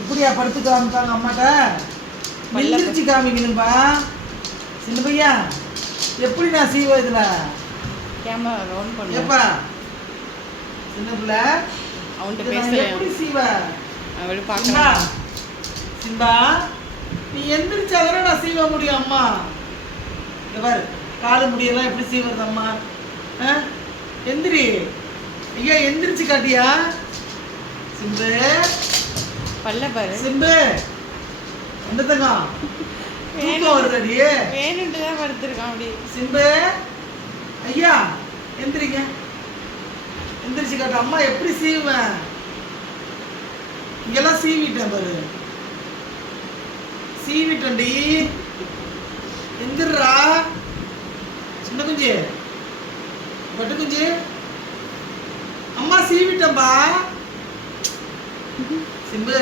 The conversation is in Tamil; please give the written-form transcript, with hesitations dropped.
இப்படியா படுத்து காமிப்பாங்க அம்மாட்ட? எந்திரிச்சு காமிக்கணும்பா. சின்ன பையா எப்படி நான் சீவ இதுல கேமரா ரவுண்ட் பண்ணு. ஏப்பா சின்ன பிள்ளை அவன்கிட்ட இதை நான் பேசல. எப்படி சீவ? அவளை சிம்பா பார்க்கலாம். சிம்பா நீ எந்திரிச்சாதானே நான் சீவ முடியும் அம்மா. இங்க பாரு காலு முடியெல்லாம் எப்படி சீவுறது அம்மா? எந்திரி ஐயா, எந்திரிச்சு காட்டியா சிம்பு? பல்ல பாரு. சிம்பு எந்த தங்கம் தூக்கம் வருதடி? வேணுன்ட்டு தான் படுத்துருக்கான் அப்படி. சிம்பு ஐயா எந்திரிங்க, எந்திரிச்சு காட்டு அம்மா எப்படி சீவுவேன். இங்கெல்லாம் சீவிட்டேன் பாரு, சீவிட்டேன்டி. எந்திரா சின்ன குஞ்சு, பட்டு குஞ்சு, அம்மா சீவிட்டேன்பா. சிம்பு